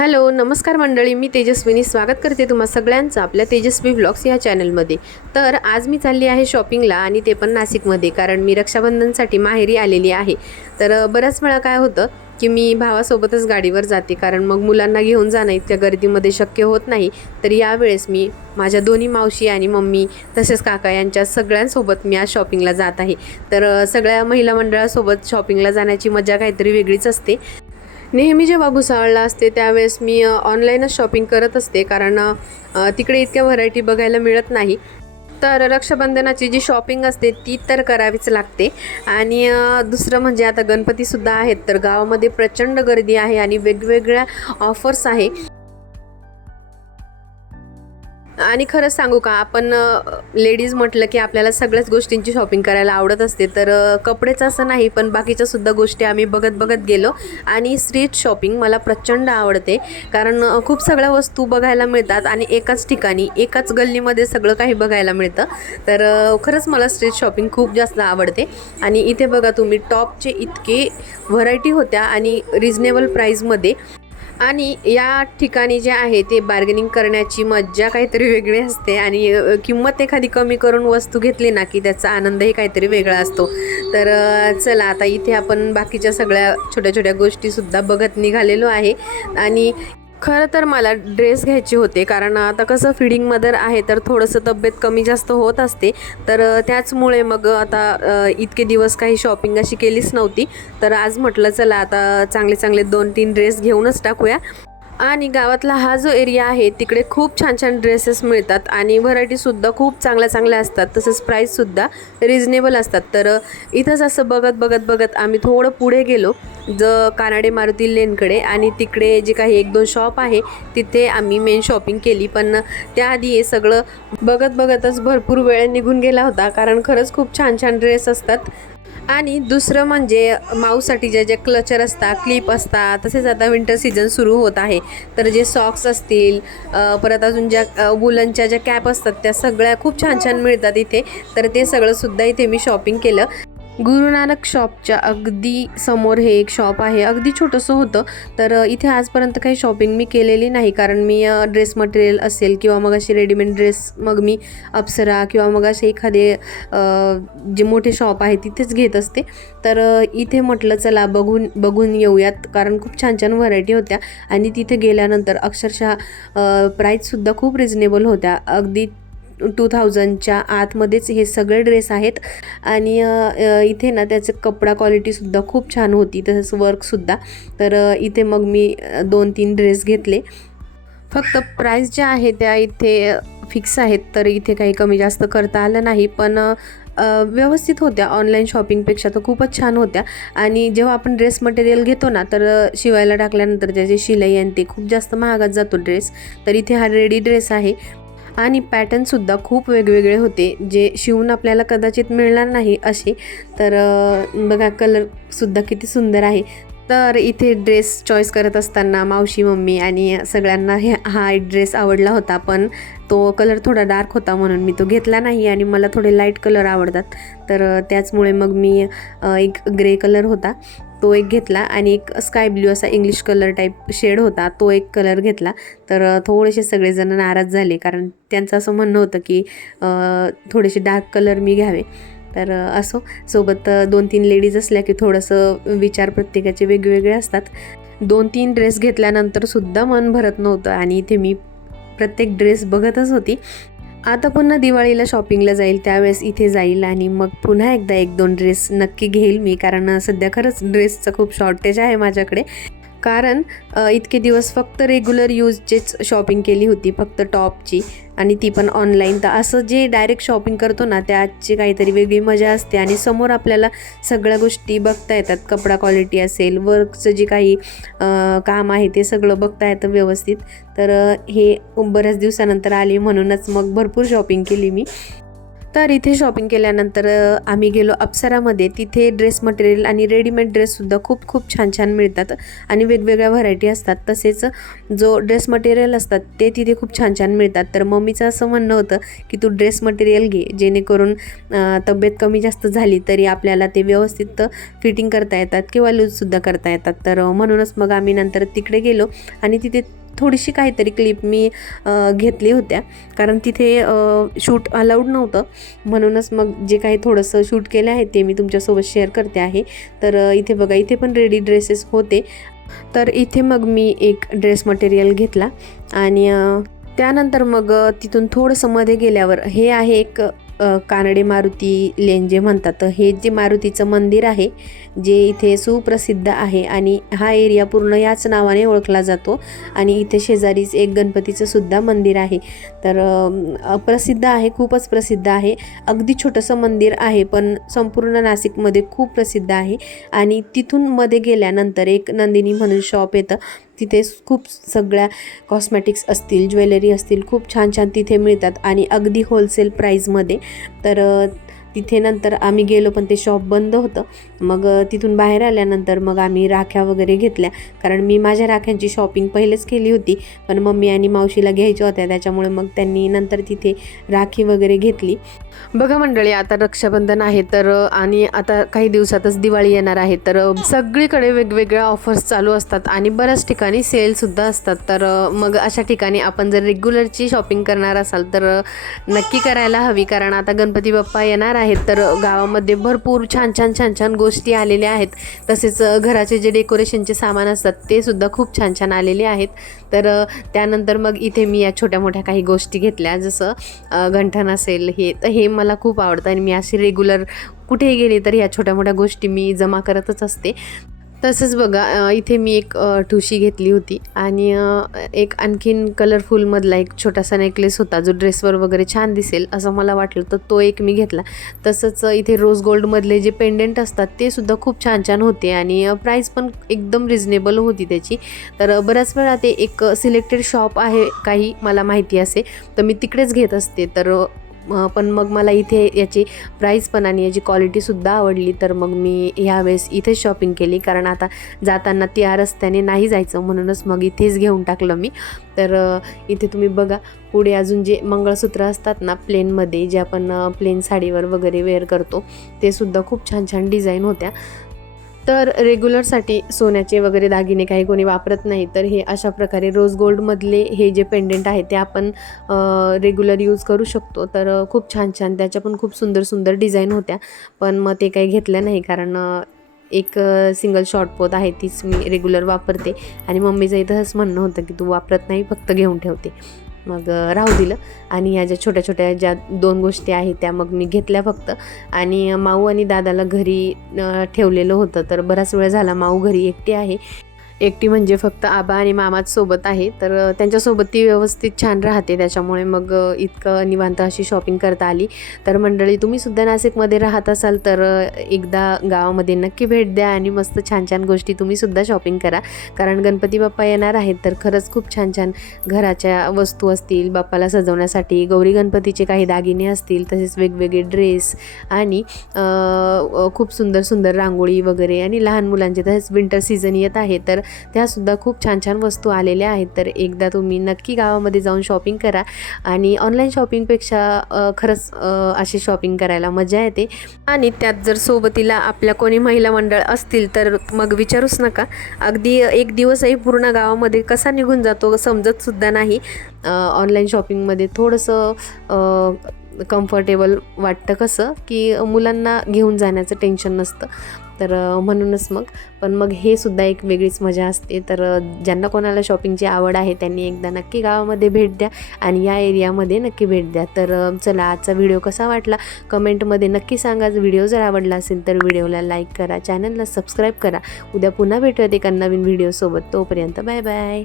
Hello नमस्कार मंडळी मी तेजस्विनी स्वागत करते तुम्हा सगळ्यांचं आपल्या तेजस्वी व्लॉग्स या चॅनलमध्ये तर आज मी चालली आहे शॉपिंगला आणि ते पण नाशिकमध्ये कारण मी रक्षाबंधनसाठी माहेरी आलेली आहे. तर बऱ्याच वेळा काय होतं की मी भावासोबतच गाडीवर जाते कारण मग मुलांना घेऊन जाणं इतक्या गर्दीमध्ये शक्य होत नाही. तर यावेळेस मी माझ्या दोन्ही मावशी आणि मम्मी तसेच काका यांच्या सगळ्यांसोबत मी आज शॉपिंगला जात आहे. तर सगळ्या महिला मंडळासोबत शॉपिंगला जाण्याची मजा काहीतरी वेगळीच असते. नेहमी जेव्हा भुसावळला असते त्यावेळेस मी ऑनलाईनच शॉपिंग करत असते. कारण तिकडे इतक्या व्हरायटी बघायला मिळत नाही. तर रक्षाबंधनाची जी शॉपिंग असते ती तर करावीच लागते. आणि दुसरं म्हणजे आता गणपतीसुद्धा आहेत. तर गावामध्ये प्रचंड गर्दी आहे आणि वेगवेगळ्या ऑफर्स आहे. आणि खरंच सांगू का आपण लेडीज म्हटलं की आपल्याला सगळ्याच गोष्टींची शॉपिंग करायला आवडत असते. तर कपडेच असं नाही पण बाकीच्या सुद्धा गोष्टी आम्ही बघत बघत गेलो. आणि स्ट्रीट शॉपिंग मला प्रचंड आवडते. कारण खूप सगळ्या वस्तू बघायला मिळतात आणि एकाच ठिकाणी एकाच गल्लीमध्ये सगळं काही बघायला मिळतं. तर खरंच मला स्ट्रीट शॉपिंग खूप जास्त आवडते. आणि इथे बघा तुम्ही टॉपचे इतके व्हरायटी होत्या आणि रिजनेबल प्राईजमध्ये. आणि या ठिकाणी जे आहे ते बार्गेनिंग करण्याची मज्जा काहीतरी वेगळी असते आणि किंमत एखादी कमी करून वस्तू घेतली ना की त्याचा आनंदही काहीतरी वेगळा असतो. तर चला आता इथे आपण बाकीच्या सगळ्या छोट्या छोट्या गोष्टीसुद्धा बघत निघालेलो आहे. आणि खरं तर मला ड्रेस घ्यायचे होते कारण आता कसं फिडिंग मदर आहे तर थोडंसं तब्येत कमी जास्त होत असते. तर त्याचमुळे मग आता इतके दिवस काही शॉपिंग अशी केलीच नव्हती. तर आज म्हटलं चला आता चांगले चांगले दोन तीन ड्रेस घेऊनच टाकूया. आणि गावातला हा जो एरिया आहे तिकडे खूप छान छान ड्रेसेस मिळतात आणि व्हरायटीसुद्धा खूप चांगल्या चांगल्या असतात. तसंच प्राईससुद्धा रिजनेबल असतात. तर इथंच असं बघत बघत बघत आम्ही थोडं पुढे गेलो ज कानाडे मारुती लेनकडे आणि तिकडे जे काही एक दोन शॉप आहे तिथे आम्ही मेन शॉपिंग केली. पण त्याआधी हे सगळं बघत बघतच भरपूर वेळ निघून गेला होता. कारण खरंच खूप छान छान ड्रेस असतात. आणि दुसरं म्हणजे माऊसाठी ज्या ज्या क्लचर असतात क्लिप असतात तसेच आता विंटर सीझन सुरू होत आहे. तर जे सॉक्स असतील परत अजून ज्या वुलनच्या ज्या कॅप असतात त्या सगळ्या खूप छान छान मिळतात इथे. तर ते सगळं सुद्धा इथे मी शॉपिंग केलं. गुरु नानक शॉपच्या अगदी समोर हे एक शॉप आहे. अगदी छोटंसं होतं. तर इथे आजपर्यंत काही शॉपिंग मी केलेली नाही. कारण मी ड्रेस मटेरियल असेल किंवा मग असे रेडीमेड ड्रेस मग मी अप्सरा किंवा मग असे एखादे जे मोठे शॉप आहे तिथेच घेत असते. तर इथे म्हटलं चला बघून बघून येऊयात. कारण खूप छान छान व्हरायटी होत्या. आणि तिथे गेल्यानंतर अक्षरशः प्राईजसुद्धा खूप रिजनेबल होत्या. अगदी टू थाउजंडच्या आतमध्येच हे सगळे ड्रेस आहेत. आणि इथे ना त्याचं कपडा क्वालिटीसुद्धा खूप छान होती. तसंच वर्कसुद्धा तर इथे मग मी दोन तीन ड्रेस घेतले. फक्त प्राईस ज्या आहे त्या इथे फिक्स आहेत. तर इथे काही कमी जास्त करता आलं नाही. पण व्यवस्थित होत्या. ऑनलाईन शॉपिंगपेक्षा तर खूपच छान होत्या. आणि जेव्हा आपण ड्रेस मटेरियल घेतो ना तर शिवायला टाकल्यानंतर त्याची शिलाई आणि ते खूप जास्त महागात जातो ड्रेस तर इथे हा रेडी ड्रेस आहे. आणि पॅटर्नसुद्धा खूप वेगवेगळे होते जे शिवून आपल्याला कदाचित मिळणार नाही असे तर बघा कलरसुद्धा किती सुंदर आहे. तर इथे ड्रेस चॉईस करत असताना मावशी मम्मी आणि सगळ्यांना हे हा ड्रेस आवडला होता पण तो कलर थोडा डार्क होता म्हणून मी तो घेतला नाही आणि मला थोडे लाइट कलर आवडतात. तर त्याचमुळे मग मी एक ग्रे कलर होता. तो एक घेतला आणि एक स्काय ब्ल्यू असा इंग्लिश कलर टाईप शेड होता तो एक कलर घेतला. तर थोडेसे सगळेजण नाराज झाले कारण त्यांचं असं म्हणणं होतं की थोडेसे डार्क कलर मी घ्यावे. तर असो. सोबत दोन तीन लेडीज असल्या की थोडंसं विचार प्रत्येकाचे वेगवेगळे असतात. दोन तीन ड्रेस घेतल्यानंतर सुद्धा मन भरत नव्हतं आणि इथे मी प्रत्येक ड्रेस बघतच होती. आता पुन्हा दिवाळीला शॉपिंगला जाईल त्यावेळेस इथे जाईल आणि मग पुन्हा एकदा एक दोन ड्रेस नक्की घेईल मी कारण सध्या खरंच ड्रेसचं खूप शॉर्टेज आहे माझ्याकडे. कारण इतके दिवस फक्त रेग्युलर यूजचेच शॉपिंग केली होती फक्त टॉपची आणि ती पण ऑनलाईन तर असं जे डायरेक्ट शॉपिंग करतो ना त्याची काहीतरी वेगळी मजा असते. आणि समोर आपल्याला सगळ्या गोष्टी बघता येतात. कपडा क्वालिटी असेल वर्कचं जे काही काम आहे ते सगळं बघता येतं व्यवस्थित. तर हे बऱ्याच दिवसानंतर आली म्हणूनच मग भरपूर शॉपिंग केली मी. तर इथे शॉपिंग केल्यानंतर आम्ही गेलो अप्सरामध्ये. तिथे ड्रेस मटेरियल आणि रेडीमेड ड्रेससुद्धा खूप खूप छान छान मिळतात आणि वेगवेगळ्या व्हरायटी असतात. तसेच जो ड्रेस मटेरियल असतात ते तिथे खूप छान छान मिळतात. तर मम्मीचं असं म्हणणं होतं की तू ड्रेस मटेरियल घे जेणेकरून तब्येत कमी जास्त झाली तरी आपल्याला ते व्यवस्थित फिटिंग करता येतात किंवा लूजसुद्धा करता येतात. तर म्हणूनच मग आम्ही नंतर तिकडे गेलो आणि तिथे थोडीशी काहीतरी क्लिप मी घेतली होत्या. कारण तिथे शूट अलाउड नव्हतं. म्हणूनच मग जे काही थोडंसं शूट केलं आहे ते मी तुमच्यासोबत शेअर करते आहे. तर इथे बघा इथे पण रेडी ड्रेसेस होते. तर इथे मग मी एक ड्रेस मटेरियल घेतला. आणि त्यानंतर मग तिथून थोडंसं मध्ये गेल्यावर हे आहे एक कानडे मारुती लेन जे म्हणतात तर हे जे मारुतीचं मंदिर आहे जे इथे सुप्रसिद्ध आहे आणि हा एरिया पूर्ण याच नावाने ओळखला जातो आणि इथे शेजारीच एक गणपतीचं सुद्धा मंदिर आहे. तर प्रसिद्ध आहे खूपच प्रसिद्ध आहे. अगदी छोटंसं मंदिर आहे पण संपूर्ण नाशिकमध्ये खूप प्रसिद्ध आहे. आणि तिथून मध्ये गेल्यानंतर एक नंदिनी म्हणून शॉप येतं. तिथे खूप सगळ्या कॉस्मॅटिक्स असतील ज्वेलरी असतील खूप छान छान तिथे मिळतात. आणि अगदी होलसेल प्राईजमध्ये तर तिथे नंतर आम्ही गेलो पण ते शॉप बंद होतं. मग तिथून बाहेर आल्यानंतर मग आम्ही राख्या वगैरे घेतल्या. कारण मी माझ्या राख्यांची शॉपिंग पहिलेच केली होती. पण मम्मी आणि मावशीला घ्यायच्या होत्या. त्याच्यामुळे मग त्यांनी नंतर तिथे राखी वगैरे घेतली. बघा मंडळी आता रक्षाबंधन आहे तर आणि आता काही दिवसातच दिवाळी येणार आहे. तर सगळीकडे वेगवेगळ्या ऑफर्स चालू असतात आणि बऱ्याच ठिकाणी सेलसुद्धा असतात. तर मग अशा ठिकाणी आपण जर रेग्युलरची शॉपिंग करणार असाल तर नक्की करायला हवी. कारण आता गणपती बाप्पा येणार आहेत तर गावामध्ये भरपूर छान छान छान छान गोष्टी आलेल्या आहेत. तसेच घराचे जे डेकोरेशनचे सामान असतात ते सुद्धा खूप छान छान आलेले आहेत. तर त्यानंतर मग इथे मी या छोट्या मोठ्या काही गोष्टी घेतल्या. जसं अ, गंठण असेल हे तर हे मला खूप आवडतं आणि मी अशी रेग्युलर कुठेही गेले तर ह्या छोट्या मोठ्या गोष्टी मी जमा करतच असते. तसंच बघा इथे मी एक ठुशी घेतली होती आणि एक आणखीन कलरफुलमधला एक छोटासा नेकलेस होता जो ड्रेसवर वगैरे छान दिसेल असं मला वाटलं तर तो एक मी घेतला. तसंच इथे रोज गोल्डमधले जे पेंडेंट असतात ते सुद्धा खूप छान छान होते आणि प्राईस पण एकदम रिजनेबल होती त्याची. तर बऱ्याच वेळा ते एक सिलेक्टेड शॉप आहे काही मला माहिती असे तर मी तिकडेच घेत असते. तर पण मग मला इथे याची प्राईस पण आणि याची क्वालिटीसुद्धा आवडली. तर मग मी ह्यावेळेस इथेच शॉपिंग केली. कारण आता जाताना त्या रस्त्याने नाही जायचं. म्हणूनच मग इथेच घेऊन टाकलं मी. तर इथे तुम्ही बघा. पुढे अजून जे मंगळसूत्र असतात ना प्लेनमध्ये जे आपण प्लेन साडीवर वगैरे वेअर करतो ते सुद्धा खूप छान छान डिझाईन होत्या. तर रेग्युलरसाठी सोन्याचे वगैरे दागिने काही कोणी वापरत नाही तर हे अशा प्रकारे रोज गोल्डमधले हे जे पेंडेंट आहे ते आपण रेग्युलर यूज करू शकतो. तर खूप छान छान. त्याच्या पण खूप सुंदर सुंदर डिझाईन होत्या. पण मग ते काही घेतल्या नाही कारण एक सिंगल शॉर्ट पोत आहे तीच मी रेग्युलर वापरते. आणि मम्मीचं इथंच म्हणणं होतं की तू वापरत नाही फक्त घेऊन ठेवते. मग राहू दिलं. आणि ह्या ज्या छोट्या छोट्या ज्या दोन गोष्टी आहेत त्या मग मी घेतल्या फक्त. आणि माऊ आणि दादाला घरी ठेवलेलं होतं. तर बराच वेळ झाला माऊ घरी एकटी आहे. एकटी म्हणजे फक्त आबा आणि मामाच सोबत आहे तर त्यांच्यासोबत ती व्यवस्थित छान राहते. त्याच्यामुळे मग इतकं निवांत अशी शॉपिंग करता आली. तर मंडळी तुम्ही सुद्धा नाशिकमध्ये राहत असाल तर एकदा गावामध्ये नक्की भेट द्या आणि मस्त छान छान गोष्टी तुम्ही सुद्धा शॉपिंग करा. कारण गणपती बाप्पा येणार आहेत तर खरंच खूप छान छान घराच्या वस्तू असतील बाप्पाला सजवण्यासाठी गौरी गणपतीचे काही दागिने असतील तसेच वेगवेगळे ड्रेस आणि खूप सुंदर सुंदर रांगोळी वगैरे आणि लहान मुलांचे तसेच विंटर सीझन येत आहे तर त्यासुद्धा खूप छान छान वस्तू आलेल्या आहेत. तर एकदा तुम्ही नक्की गावामध्ये जाऊन शॉपिंग करा. आणि ऑनलाईन शॉपिंगपेक्षा खरंच अशी शॉपिंग करायला मजा येते. आणि त्यात जर सोबतीला आपल्या कोणी महिला मंडळ असतील तर मग विचारूच नका. अगदी एक दिवसही पूर्ण गावामध्ये कसा निघून जातो समजतसुद्धा नाही. ऑनलाईन शॉपिंगमध्ये थोडंसं कम्फर्टेबल वाटतं कसं की मुलांना घेऊन जाण्याचं टेन्शन नसतं. तर म्हणूनच मग. पण मग हे सुद्धा एक वेगळीच मजा असते. तर ज्यांना कोणाला शॉपिंगची आवड आहे त्यांनी एकदा नक्की गावामध्ये भेट द्या आणि या एरियामध्ये नक्की भेट द्या. तर चला आजचा व्हिडिओ कसा वाटला? कमेंटमध्ये नक्की सांगा. व्हिडिओ जर आवडला असेल तर व्हिडिओला लाईक करा. चॅनलला सबस्क्राईब करा. उद्या पुन्हा भेटूयात एका नवीन व्हिडिओसोबत तोपर्यंत बाय बाय